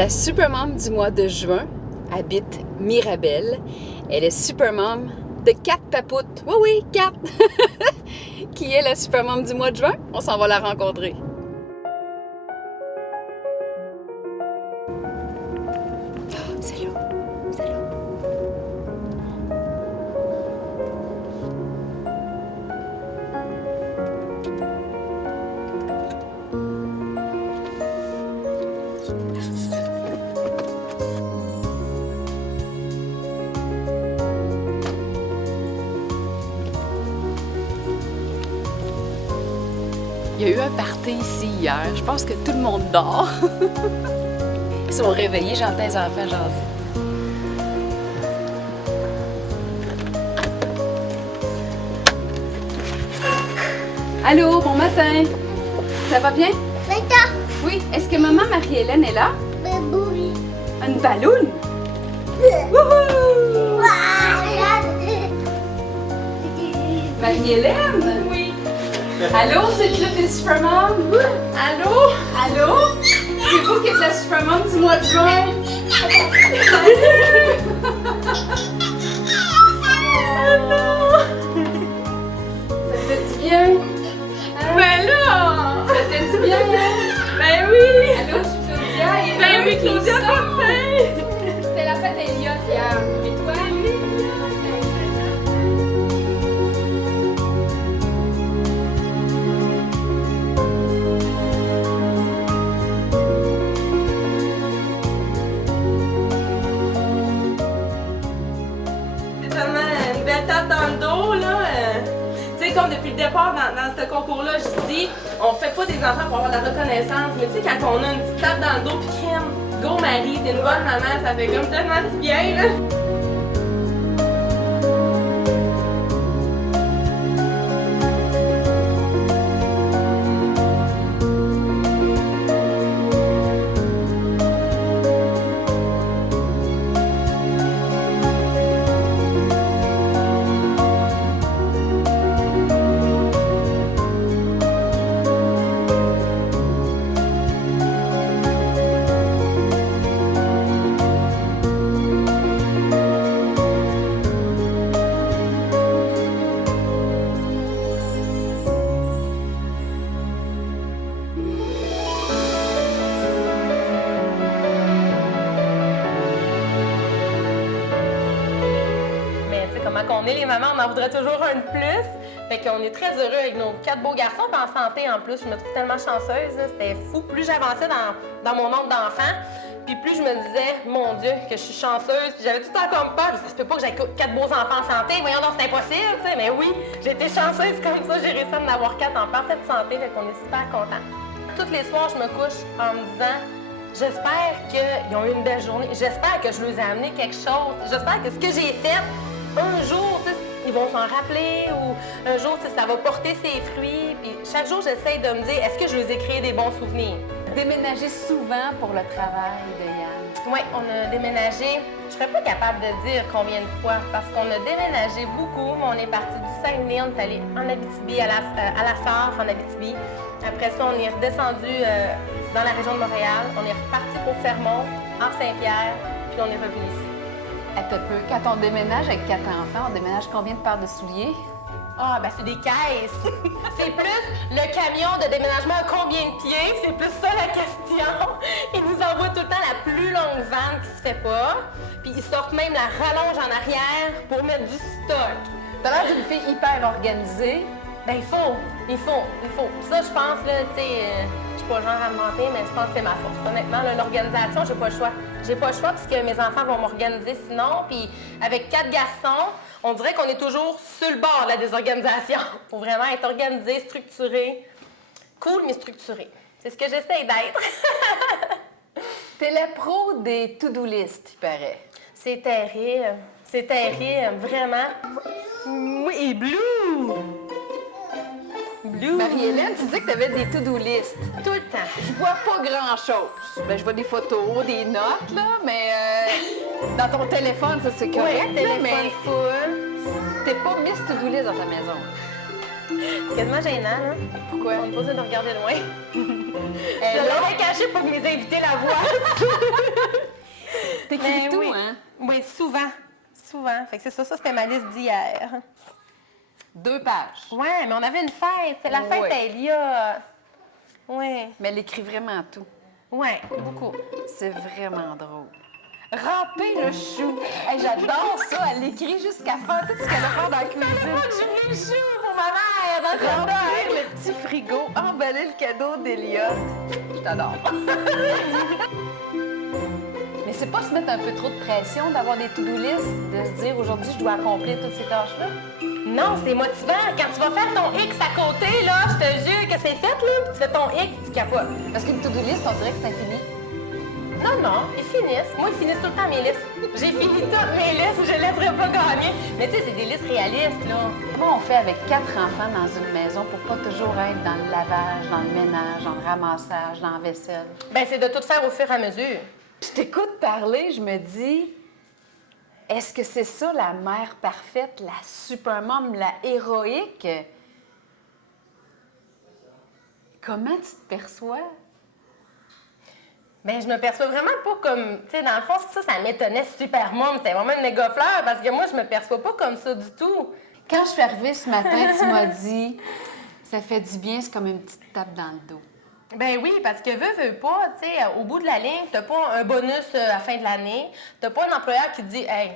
La supermom du mois de juin habite Mirabel. Elle est supermom de Kat Papoute. Oui, Kat! Qui est la supermom du mois de juin? On s'en va la rencontrer. Oh, c'est là. C'est là. Il y a eu un party ici hier. Je pense que tout le monde dort. Ils sont réveillés, j'entends les enfants jaser. Allô, bon matin. Ça va bien? Oui. Est-ce que maman Marie-Hélène est là? Oui. Une balloune? Wouhou! Marie-Hélène? Oui. Allô, c'est le club des Supermom? Allô? Allô? C'est vous qui êtes la Supermom du mois de juin? Salut! Allô? Ça fait du bien? Hein? Ben là! Ça fait du bien, hein? Ben oui! Allô, je suis Claudia. Et Ben oui, qui Claudia, sort? parfait! C'était la fête à Elliot hier. Et toi? C'est tellement une belle tape dans le dos, là. Tu sais, comme depuis le départ dans ce concours-là, je dis, on fait pas des enfants pour avoir de la reconnaissance, mais tu sais, quand on a une petite tape dans le dos, puis crème, go Marie, t'es une bonne maman, ça fait comme tellement du bien, là. Mais tu sais, comment qu'on est, les mamans, on en voudrait toujours un de plus. Fait qu'on est très heureux avec nos 4 beaux garçons, puis en santé en plus. Je me trouve tellement chanceuse, là. C'était fou. Plus j'avançais dans mon nombre d'enfants, puis plus je me disais, mon Dieu, que je suis chanceuse. Puis j'avais tout le temps comme peur. Ça se peut pas que j'aie 4 beaux enfants en santé. Voyons donc, c'est impossible, tu sais. Mais oui, j'ai été chanceuse comme ça. J'ai réussi à en avoir 4 en parfaite santé. Fait qu'on est super contents. Tous les soirs, je me couche en me disant, j'espère qu'ils ont eu une belle journée. J'espère que je leur ai amené quelque chose. J'espère que ce que j'ai fait, un jour, tu sais, ils vont s'en rappeler ou un jour, tu sais, ça va porter ses fruits. Puis chaque jour, j'essaye de me dire, est-ce que je leur ai créé des bons souvenirs? Déménager souvent pour le travail de Yann. Oui, on a déménagé. Je serais pas capable de dire combien de fois parce qu'on a déménagé beaucoup. Mais on est parti du Saguenay, on est allé en Abitibi, à la Sarre, en Abitibi. Après ça, on est redescendu dans la région de Montréal. On est reparti pour Fermont, en Saint-Pierre, puis on est revenu ici. Attends un peu. Quand on déménage avec 4 enfants, on déménage combien de paires de souliers? Ah, ben c'est des caisses! C'est plus le camion de déménagement à combien de pieds? C'est plus ça la question. Ils nous envoient tout le temps la plus longue vanne qui se fait pas. Puis ils sortent même la rallonge en arrière pour mettre du stock. T'as l'air d'une fille hyper organisée. Ben il faut. Ça, je pense, là, tu sais, je suis pas genre à mentir, mais je pense que c'est ma force. Honnêtement, là, l'organisation, j'ai pas le choix. J'ai pas le choix parce que mes enfants vont m'organiser sinon. Puis avec 4 garçons, on dirait qu'on est toujours sur le bord de la désorganisation. Faut vraiment être organisé, structuré. Cool, mais structuré. C'est ce que j'essaie d'être. T'es la pro des to-do list, il paraît. C'est terrible, vraiment. Oui, Blue! Blue! Marie-Hélène, tu disais que t'avais des to-do list. Tout le temps. Je vois pas grand-chose. Ben, je vois des photos, des notes, là, mais dans ton téléphone, ça, c'est correct, Oui, là, téléphone mais full. t'es pas Miss To-Do List dans ta maison. C'est quasiment gênant, là. Pourquoi? On est posé de regarder loin. Je l'avais caché pour que mes invités la voient. T'écris tout, oui. hein? Oui, souvent. Souvent. Fait que c'est ça, c'était ma liste d'hier. 2 pages. Ouais, mais on avait une fête. C'est la fête Ouais. à Elia. Ouais. Mais elle écrit vraiment tout. Ouais, beaucoup. C'est vraiment drôle. Ramper le chou. Hey, j'adore ça. Elle écrit jusqu'à faire tout ce qu'elle a fait dans la cuisine. J'ai le chou pour ma mère dans son Remplir le petit frigo, emballer le cadeau d'Eliott. Je t'adore. Mais c'est pas se mettre un peu trop de pression d'avoir des to-do list, de se dire aujourd'hui je dois accomplir toutes ces tâches-là? Non, c'est motivant. Quand tu vas faire ton X à côté, là, je te jure que c'est fait, là. Tu fais ton X, tu capotes. Parce qu'une to-do list, on dirait que c'est infini. Non, ils finissent. Moi, ils finissent tout le temps mes listes. J'ai fini toutes mes listes, je ne laisserai pas gagner. Mais tu sais, c'est des listes réalistes, là. Comment on fait avec 4 enfants dans une maison pour pas toujours être dans le lavage, dans le ménage, dans le ramassage, dans la vaisselle? Ben, c'est de tout faire au fur et à mesure. Je t'écoute parler, je me dis, est-ce que c'est ça la mère parfaite, la super-mom, la héroïque? Comment tu te perçois? Ben, je me perçois vraiment pas comme... Tu sais, dans le fond, ça m'étonnait super mom. C'était vraiment une méga fleur parce que moi, je me perçois pas comme ça du tout. Quand je suis arrivée ce matin, tu m'as dit, ça fait du bien, c'est comme une petite tape dans le dos. Ben oui, parce que veux pas, tu sais, au bout de la ligne, t'as pas un bonus à la fin de l'année. T'as pas un employeur qui te dit « Hey,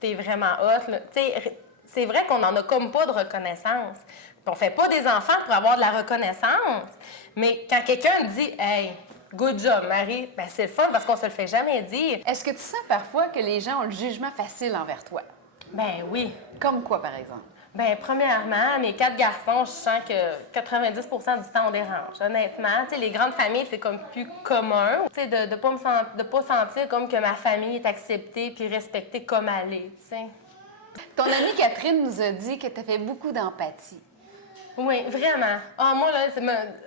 t'es vraiment hot. » Tu sais, c'est vrai qu'on en a comme pas de reconnaissance. Puis on fait pas des enfants pour avoir de la reconnaissance. Mais quand quelqu'un dit « Hey, good job, Marie », ben c'est le fun parce qu'on se le fait jamais dire. Est-ce que tu sens parfois que les gens ont le jugement facile envers toi? Ben oui. Comme quoi, par exemple? Bien, premièrement, mes 4 garçons, je sens que 90 du temps, on dérange. Honnêtement, tu sais, les grandes familles, c'est comme plus commun. Tu sais, de pas sentir comme que ma famille est acceptée puis respectée comme elle est, tu sais. Ton amie Catherine nous a dit que tu avais beaucoup d'empathie. Oui, vraiment. Ah, moi, là,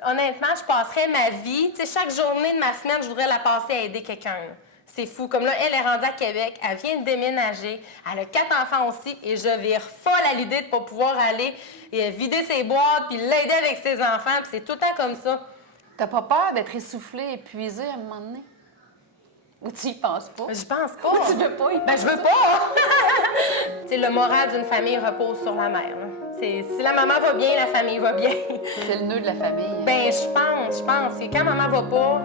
honnêtement, je passerais ma vie, tu sais, chaque journée de ma semaine, je voudrais la passer à aider quelqu'un. Là. C'est fou. Comme là, elle est rendue à Québec, elle vient de déménager, elle a 4 enfants aussi, et je vire folle à l'idée de ne pas pouvoir aller vider ses boîtes puis l'aider avec ses enfants, puis c'est tout le temps comme ça. T'as pas peur d'être essoufflée, épuisée à un moment donné? Ou tu y penses pas? Je pense pas. Ou tu veux pas y Ben, je veux pas! Tu sais, le moral d'une famille repose sur la mère. Là. Si la maman va bien, la famille va bien. C'est le nœud de la famille. Ben, je pense. Et quand maman va pas,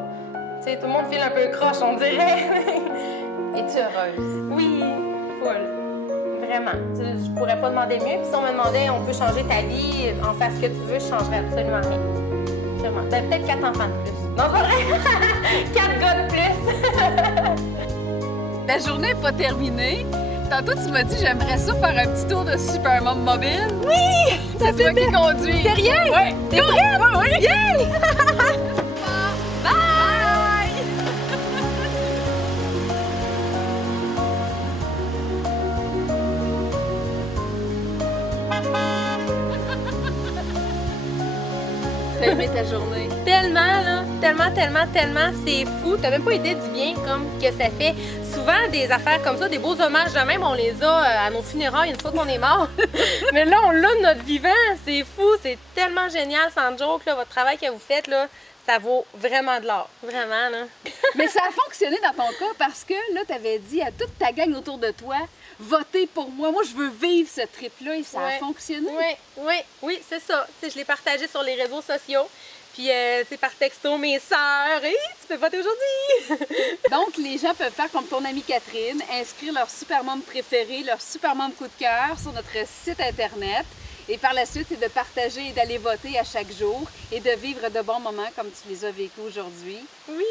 tu sais, tout le monde file un peu croche, on dirait. Es-tu heureuse? Oui, full. Vraiment. Je pourrais pas demander mieux. Puis si on me demandait, on peut changer ta vie, en faire ce que tu veux, je changerais absolument rien. Vraiment. Ben, peut-être 4 enfants de plus. Non, c'est pas vrai? 4 gars de plus. La journée n'est pas terminée. Tantôt, tu m'as dit j'aimerais ça faire un petit tour de Supermom mobile. Oui! C'est toi qui conduis. Sérieux? Oui. T'es prête? Oui. Yay! Bye! T'as aimé ta journée? Tellement, là. Tellement. C'est fou. T'as même pas idée du bien comme que ça fait. Souvent, des affaires comme ça, des beaux hommages de même, on les a à nos funérailles une fois qu'on est mort. Mais là, on l'a de notre vivant. C'est fou. C'est tellement génial, sans joke, là. Votre travail que vous faites, là, ça vaut vraiment de l'or. Vraiment, là. Mais ça a fonctionné dans ton cas parce que là, t'avais dit à toute ta gang autour de toi, votez pour moi. Moi, je veux vivre ce trip-là et ça a fonctionné. Oui, c'est ça. Tu sais, je l'ai partagé sur les réseaux sociaux. Puis, c'est par texto, mes sœurs. Hey, tu peux voter aujourd'hui! Donc, les gens peuvent faire comme ton amie Catherine, inscrire leur supermom préféré, leur supermom coup de cœur sur notre site Internet. Et par la suite, c'est de partager et d'aller voter à chaque jour et de vivre de bons moments comme tu les as vécus aujourd'hui. Oui!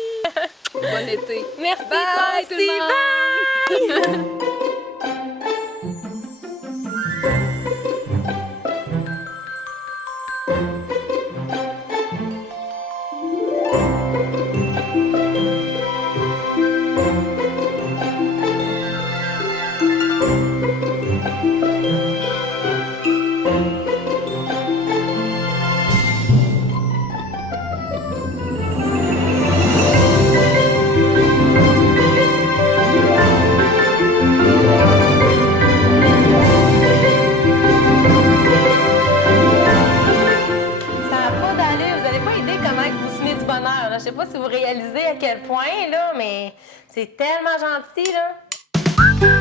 Bon été! Merci, Bye, tout le monde! Bye! aller, vous n'avez pas idée comment vous semez du bonheur. Là. Je sais pas si vous réalisez à quel point, là, mais c'est tellement gentil. Là.